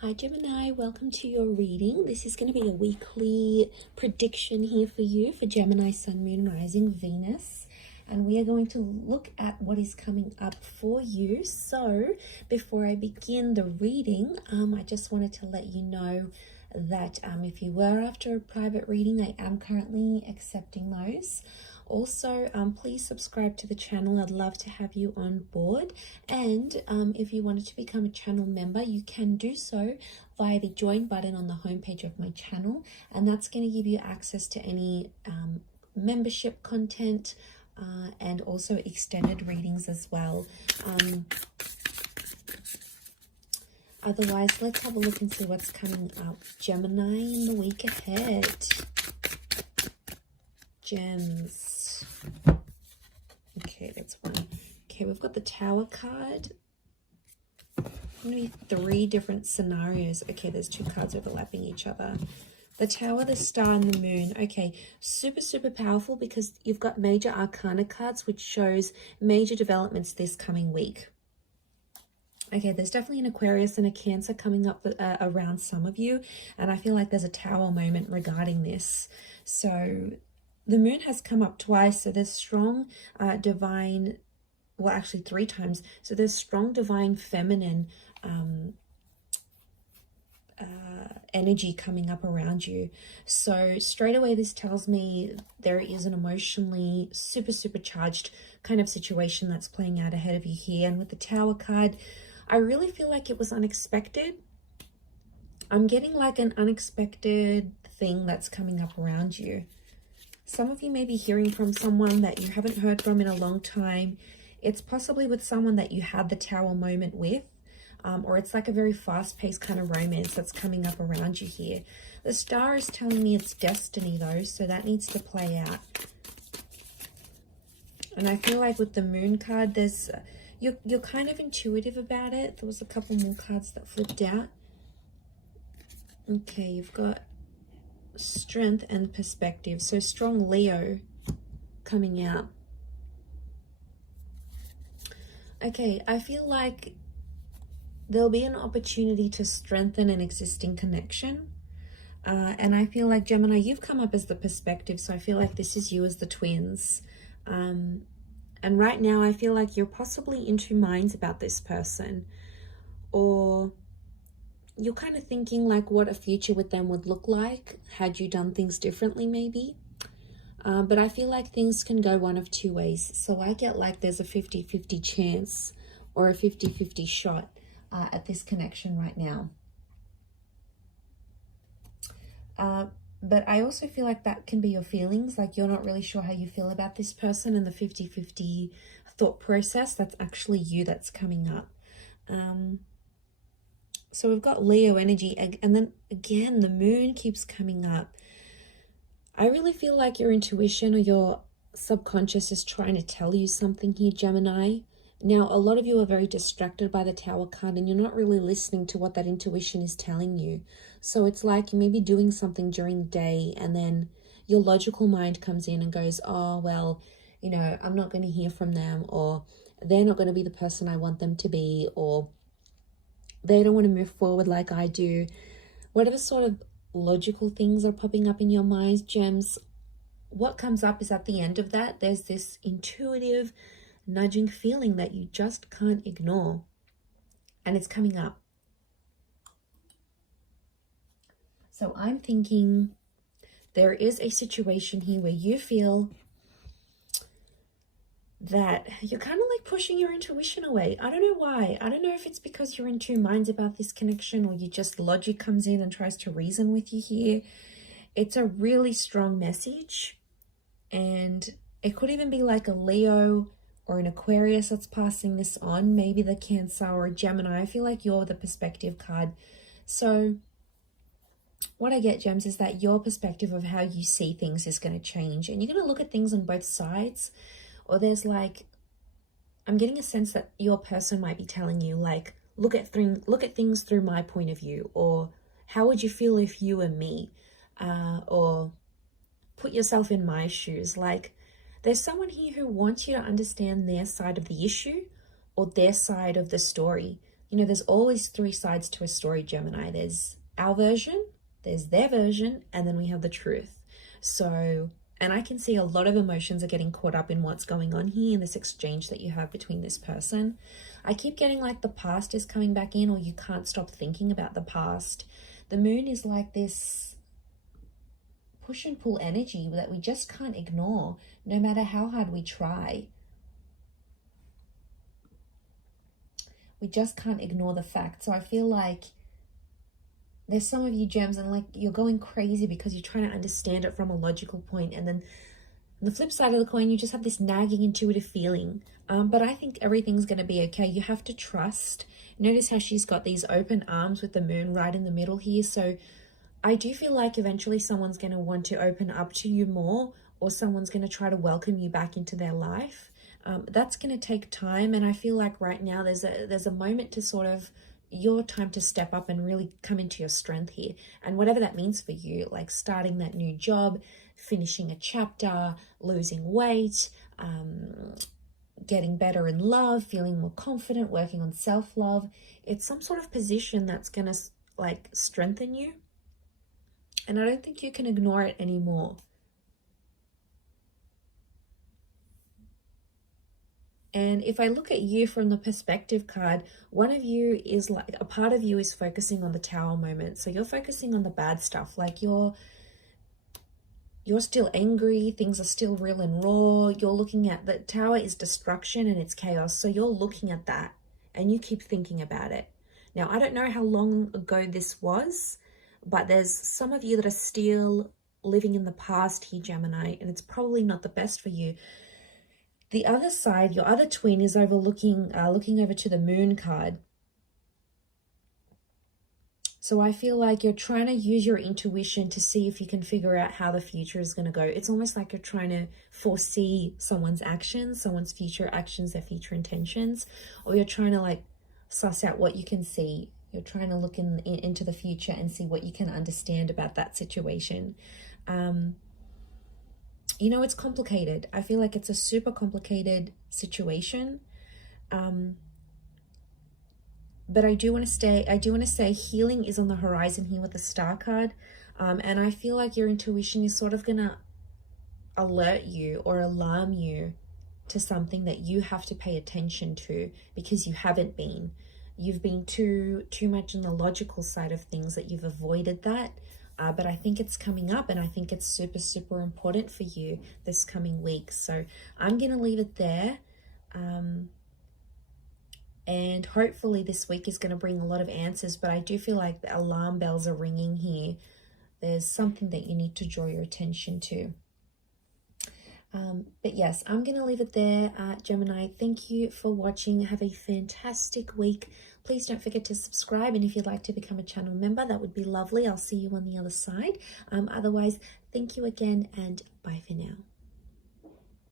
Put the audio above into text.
Hi Gemini, welcome to your reading. This is going to be a weekly prediction here for you for Gemini, Sun, Moon, Rising, Venus. And we are going to look at what is coming up for you. So before I begin the reading, I just wanted to let you know that if you were after a private reading, I am currently accepting those. Also, please subscribe to the channel. I'd love to have you on board. And if you wanted to become a channel member, you can do so via the join button on the homepage of my channel. And that's going to give you access to any membership content and also extended readings as well. Otherwise, let's have a look and see what's coming up. Gemini in the week ahead. Gems. Okay, that's one. Okay, we've got the Tower card. Going to be 3 different scenarios. Okay, there's 2 cards overlapping each other. The Tower, the Star, and the Moon. Okay, super powerful because you've got major arcana cards, which shows major developments this coming week. Okay, there's definitely an Aquarius and a Cancer coming up around some of you, and I feel like there's a Tower moment regarding this. So the Moon has come up twice, so there's strong divine, well actually 3 times, so there's strong divine feminine energy coming up around you. So straight away this tells me there is an emotionally super charged kind of situation that's playing out ahead of you here. And with the Tower card, I really feel like it was unexpected. I'm getting like an unexpected thing that's coming up around you. Some of you may be hearing from someone that you haven't heard from in a long time. It's possibly with someone that you had the Tower moment with, or it's like a very fast-paced kind of romance that's coming up around you here. The Star is telling me it's destiny though, so that needs to play out. And I feel like with the Moon card, there's you're kind of intuitive about it. There was a couple more cards that flipped out. Okay, you've got Strength and Perspective. So strong Leo coming out. Okay, I feel like there'll be an opportunity to strengthen an existing connection. And I feel like, Gemini, you've come up as the Perspective. So I feel like this is you as the twins. And right now I feel like you're possibly in 2 minds about this person. Or you're kind of thinking like what a future with them would look like had you done things differently maybe. But I feel like things can go one of 2 ways. So I get like there's a 50-50 chance or a 50-50 shot at this connection right now. But I also feel like that can be your feelings, like you're not really sure how you feel about this person, and the 50-50 thought process, that's actually you that's coming up. So we've got Leo energy, and then again, the Moon keeps coming up. I really feel like your intuition or your subconscious is trying to tell you something here, Gemini. Now, a lot of you are very distracted by the Tower card and you're not really listening to what that intuition is telling you. So it's like you may be doing something during the day and then your logical mind comes in and goes, oh, well, you know, I'm not going to hear from them, or they're not going to be the person I want them to be, or they don't want to move forward like I do. Whatever sort of logical things are popping up in your minds, gems, what comes up is at the end of that, there's this intuitive nudging feeling that you just can't ignore, and it's coming up. So I'm thinking there is a situation here where you feel that you're kind of like pushing your intuition away. I don't know why. I don't know if it's because you're in 2 minds about this connection, or you just logic comes in and tries to reason with you here. It's a really strong message, and it could even be like a Leo or an Aquarius that's passing this on, maybe the Cancer or a Gemini. I feel like you're the Perspective card. So what I get, gems, is that your perspective of how you see things is going to change, and you're going to look at things on both sides. Or there's like, I'm getting a sense that your person might be telling you like, look at things through my point of view, or how would you feel if you were me, or put yourself in my shoes. Like, there's someone here who wants you to understand their side of the issue or their side of the story. you know, there's always three sides to a story, Gemini. There's our version, there's their version, and then we have the truth. So, and I can see a lot of emotions are getting caught up in what's going on here in this exchange that you have between this person. I keep getting like the past is coming back in, or you can't stop thinking about the past. The moon is like this push and pull energy that we just can't ignore, no matter how hard we try. We just can't ignore the fact. So I feel like there's some of you gems and like you're going crazy because you're trying to understand it from a logical point, and then on the flip side of the coin, you just have this nagging intuitive feeling. But I think everything's going to be okay. You have to trust. Notice how she's got these open arms with the moon right in the middle here. So I do feel like eventually someone's going to want to open up to you more, or someone's going to try to welcome you back into their life. That's going to take time. And I feel like right now there's a moment to sort of, your time to step up and really come into your strength here. And whatever that means for you, like starting that new job, finishing a chapter, losing weight, getting better in love, feeling more confident, working on self-love. It's some sort of position that's going to like strengthen you. And I don't think you can ignore it anymore. And if I look at you from the perspective card, one of you is like, a part of you is focusing on the Tower moment. So you're focusing on the bad stuff. Like you're still angry. Things are still real and raw. You're looking at the Tower is destruction and it's chaos. So you're looking at that and you keep thinking about it. Now, I don't know how long ago this was, but there's some of you that are still living in the past here, Gemini, and it's probably not the best for you. The other side, your other twin is looking over to the Moon card. So I feel like you're trying to use your intuition to see if you can figure out how the future is going to go. It's almost like you're trying to foresee someone's actions, someone's future actions, their future intentions, or you're trying to like suss out what you can see. You're trying to look into the future and see what you can understand about that situation. You know, it's complicated. I feel like it's a super complicated situation. But I do want to say healing is on the horizon here with the Star card. And I feel like your intuition is sort of going to alert you or alarm you to something that you have to pay attention to, because you haven't been. You've been too much on the logical side of things, that you've avoided that. But I think it's coming up, and I think it's super, super important for you this coming week. So I'm going to leave it there. And hopefully this week is going to bring a lot of answers, but I do feel like the alarm bells are ringing here. There's something that you need to draw your attention to. But yes, I'm going to leave it there, Gemini. Thank you for watching. Have a fantastic week. Please don't forget to subscribe, and if you'd like to become a channel member, that would be lovely. I'll see you on the other side. Otherwise, thank you again, and bye for now.